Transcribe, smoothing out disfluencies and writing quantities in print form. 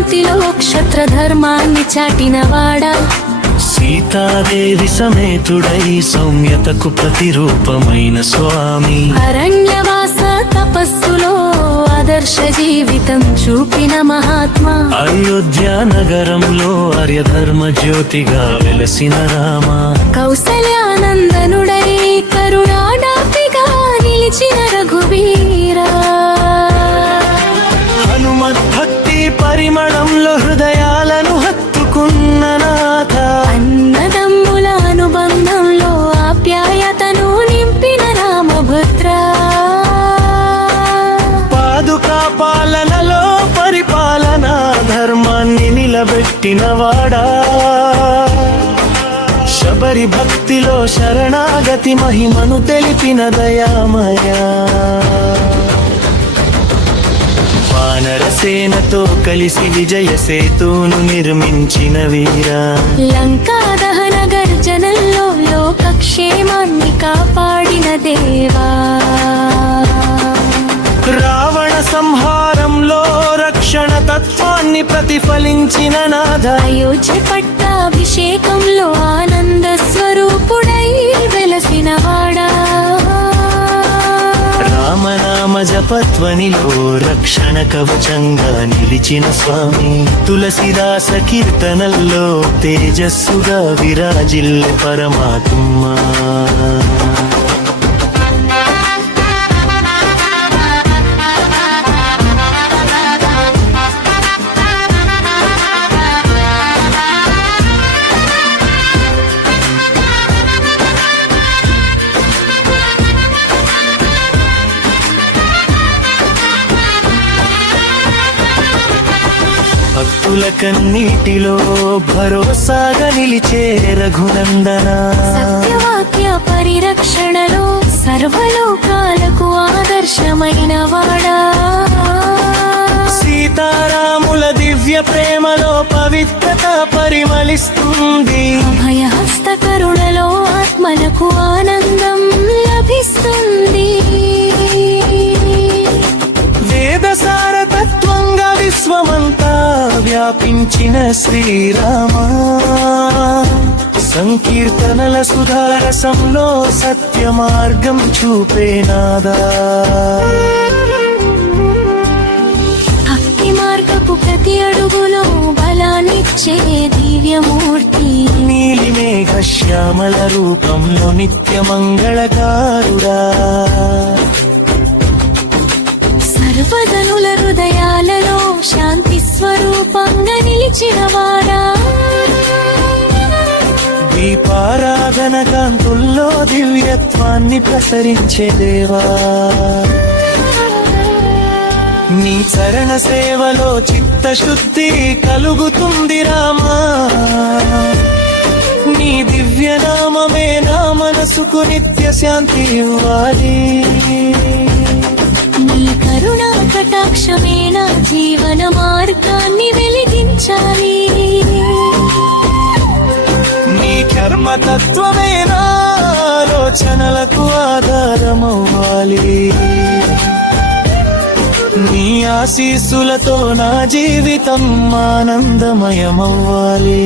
కాంతిలో క్షత్రధర్మాన్ని చాటినవాడా, సీతాదేవి సమేతుడై సౌమ్యతకు ప్రతిరూపమైన స్వామి, అరణ్యవాస తపస్సులో ఆదర్శ జీవితం చూపిన మహాత్మా, అయోధ్య నగరంలో ఆర్యధర్మ జ్యోతిగా వెలసిన రామ, కౌసల్యానందనుడై కరుణాడాపిగా నిలిచిన రఘువీరా, హనుమద్భక్తి పరిమళంలో హృదయాలను హత్తుకున్న నాథ, అన్నదమ్ముల అనుబంధంలో ఆప్యాయతను నింపిన రామభద్ర, పాదుకా పాలనలో పరిపాలనా ధర్మాన్ని నిలబెట్టినవాడా, శబరి భక్తిలో శరణాగతి మహిమను తెలిపిన దయామయా, వానరసేనతో కలిసి విజయ సేతును నిర్మించిన వీరా, లంకా దహన గర్జనల్లో లోకక్షేమాన్ని కాపాడిన దేవా, రావణ సంహారంలో రక్షణ తత్వాన్ని ప్రతిఫలించిన నాథ, అయోధ్య పట్టాభిషేకంలో ఆనంద స్వరూపుడై వెలసినవాడా, రామనామ జపధ్వనిలో రక్షణ కవచంగా నిలిచిన స్వామి, తులసిదాస కీర్తనల్లో తేజస్సుగా విరాజిల్లె పరమాత్మ, భక్తుల కన్నీటిలో భరోసాగా నిలిచే రఘునందన, సత్యవాక్య పరిరక్షణలో సర్వలోకాలకు ఆదర్శమైన వాడా, సీతారాముల దివ్య ప్రేమలో పవిత్రత పరిమళిస్తుంది, అభయహస్త కరుణలో ఆత్మలకు ఆనందం లభిస్తుంది, వేదసార తత్వంగా విశ్వమంతా వ్యాపించిన శ్రీరామ, సంకీర్తనల సుధారసంలో సత్య మార్గం చూపేనాదా, భక్తి మార్గపు ప్రతి అడుగులో బలాన్నిచ్చే దివ్యమూర్తి, నీలిమేఘ శ్యామల రూపంలో నిత్య మంగళకారుడా, సర్వజనుల హృదయాలలో శాంతి స్వరూపంగా నిలిచినవాడా, దీపారాధన కాంతుల్లో దివ్యత్వాన్ని ప్రసరించే దేవా, నీ చరణ సేవలో చిత్తశుద్ధి కలుగుతుంది రామా, నీ దివ్యనామమే నా మనసుకు నిత్య శాంతి ఇవ్వాలి, నీ కరుణా కటాక్షమే నా జీవన మార్గాన్ని వెలిగించాలి, నీ కర్మతత్వమే నా ఆలోచనలకు ఆధారమవ్వాలి, నీ ఆశీస్సులతో నా జీవితం ఆనందమయమవ్వాలి.